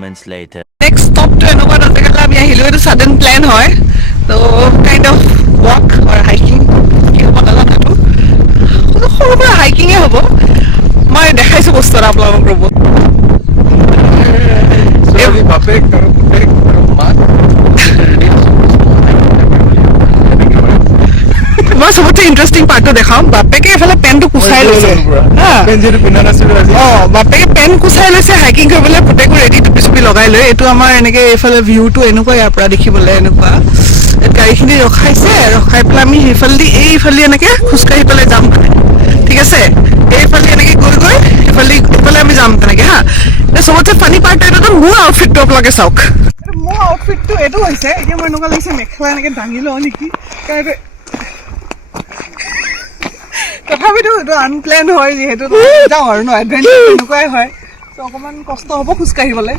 moments later. Next stop to এনেকুৱা এটা জেগালৈ আমি আহিলোঁ এইটো ছাডেন প্লেন হয় তো kind of walk or hiking কি হ'ব নাজানো এইটো সৰু সুৰা হাইকিঙে হ'ব মই দেখাইছোঁ বস্তু এটা আপোনালোকক ৰ'ব বাপেক আৰু পুতেক আৰু মাক মই চবতছে ইণ্টাৰেষ্টিং পাৰ্টটো দেখাম বাপেকে এইফালে পেণ্টটো কুচাই লৈছে হা বাপেকে পেণ্ট কুচাই লৈছে হাইকিং কৰিবলৈ পুতেকো ৰেডি টুপি চুপি লগাই লৈ এইটো আমাৰ এনেকৈ এইফালে ভিউটো এনেকুৱা ইয়াৰ পৰা দেখিবলৈ এনেকুৱা গাড়ীখিনি ৰখাইছে ৰখাই পেলাই আমি সেইফালেদি এইফালে এনেকৈ খোজকাঢ়ি পেলাই যাম ঠিক আছে এইফালে এনেকৈ গৈ গৈ এইফালে আমি যাম তেনেকৈ হা চবতছে ফানি পাৰ্ট এইটো মোৰ আউটফিটটো আপোনালোকে চাওক মোৰ আউটফিটটো এইটো হৈছে এতিয়া মই এনেকুৱা লাগিছে মেখেলা এনেকৈ দাঙি লওঁ নেকি কাৰণ তথাপিতো এইটো আনপ্লেন হয় যিহেতু যাওঁ আৰু ন এডভেঞ্চাৰ এনেকুৱাই হয় ত' অকণমান কষ্ট হ'ব খোজকাঢ়িবলৈ